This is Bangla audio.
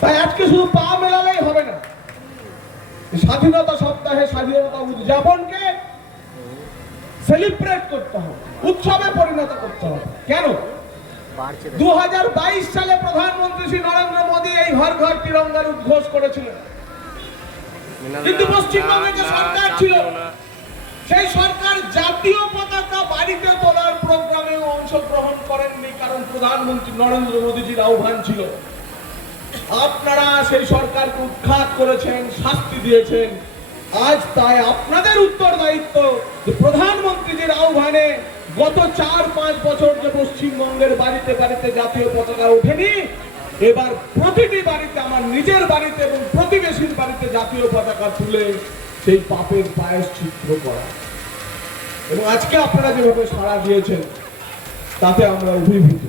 তাই আজকে শুধু পা মেলালেই হবে না, স্বাধীনতা সপ্তাহে স্বাধীনতা উদযাপনকে সেলিব্রেট করতে হবে, উৎসবে পরিণত করতে হবে। কেন? 2022 সালে প্রধানমন্ত্রী শ্রী নরেন্দ্র মোদী এই ঘর ঘর তিরঙ্গার উদ্ঘোষ করেছিলেন, কিন্তু পশ্চিমবঙ্গে যে সরকার ছিল সেই সরকার জাতীয় পতাকা বাড়িতে তোলার প্রোগ্রামে অংশগ্রহণ করেননি, কারণ প্রধানমন্ত্রী নরেন্দ্র মোদীজির আহ্বান ছিল। আপনারা সেই সরকারকে উৎখাত করেছেন, শাস্তি দিয়েছেন। আজ তাই আপনাদের উত্তরদায়িত্ব যে প্রধানমন্ত্রীজির আহ্বানে গত 4-5 বছর যে পশ্চিমবঙ্গের বাড়িতে বাড়িতে জাতীয় পতাকা ওঠেনি, এবার প্রতিটি বাড়িতে, আমার নিজের বাড়িতে এবং প্রতিবেশীর বাড়িতে জাতীয় পতাকা তুলে সেই পাপের প্রায়শ্চিত্ত করা। এবং আজকে আপনারা যেভাবে সাড়া দিয়েছেন তাতে আমরা অভিভূত।